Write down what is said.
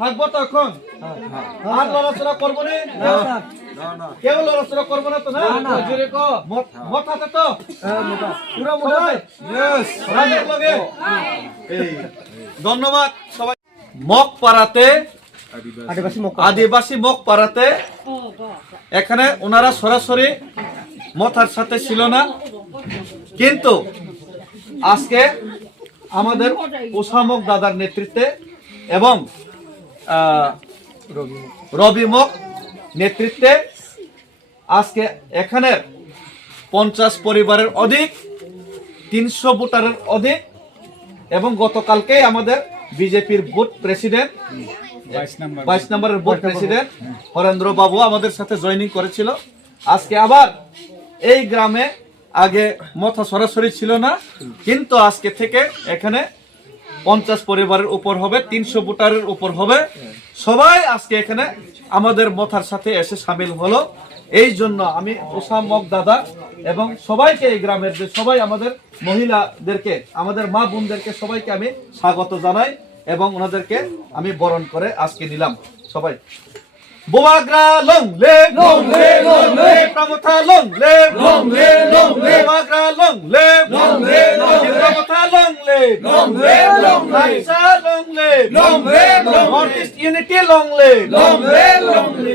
থাকবো তো এখন? আর লড়াচড়া করবো না? কেউ লড়াচড়া করবো না তো? না মাথাতে তো পুরো মোটাই। ধন্যবাদ সবাই। মগপাড়াতে আদিবাসী মগপাড়াতে এখানে ওনারা সরাসরি মথার সাথে ছিল না, কিন্তু আজকে আমাদের ওসামক দাদার নেতৃত্বে এবং রবি মক নেতৃত্বে আজকে এখানে 50 পরিবারের অধিক, 300 ভোটারের অধিক, এবং গতকালকে আমাদের বিজেপির বুথ প্রেসিডেন্ট 22 নম্বরের বুথ প্রেসিডেন্ট হরেন্দ্র বাবু আমাদের সাথে জয়েনিং করেছিল। আজকে আবার এই গ্রামে আগে মথা সরাসরি ছিল না, কিন্তু আজকে থেকে এখানে 50 পরিবারের উপর হবে, 300 ভোটারের উপর হবে। সবাই আজকে এখানে আমাদের মথার সাথে এসে সামিল হলো। এই জন্য আমি ওসামক দাদা এবং সবাইকে, এই গ্রামের যে সবাই আমাদের মহিলাদেরকে, আমাদের মা বোনদেরকে সবাইকে আমি স্বাগত জানাই এবং ওনাদেরকে আমি বরণ করে আজকে নিলাম। সবাই বোমাগ্রা লং লে লং লে লং লে, প্রমথা লং লে লং লে লং লে, বোমাগ্রা লং লে লং লে লং লে, প্রমথা লং লে লং লে লং লে, রাইসা লং লে লং লে লং লে, নর্থ ইস্ট ইউনিটি লং লে লং লে লং লে।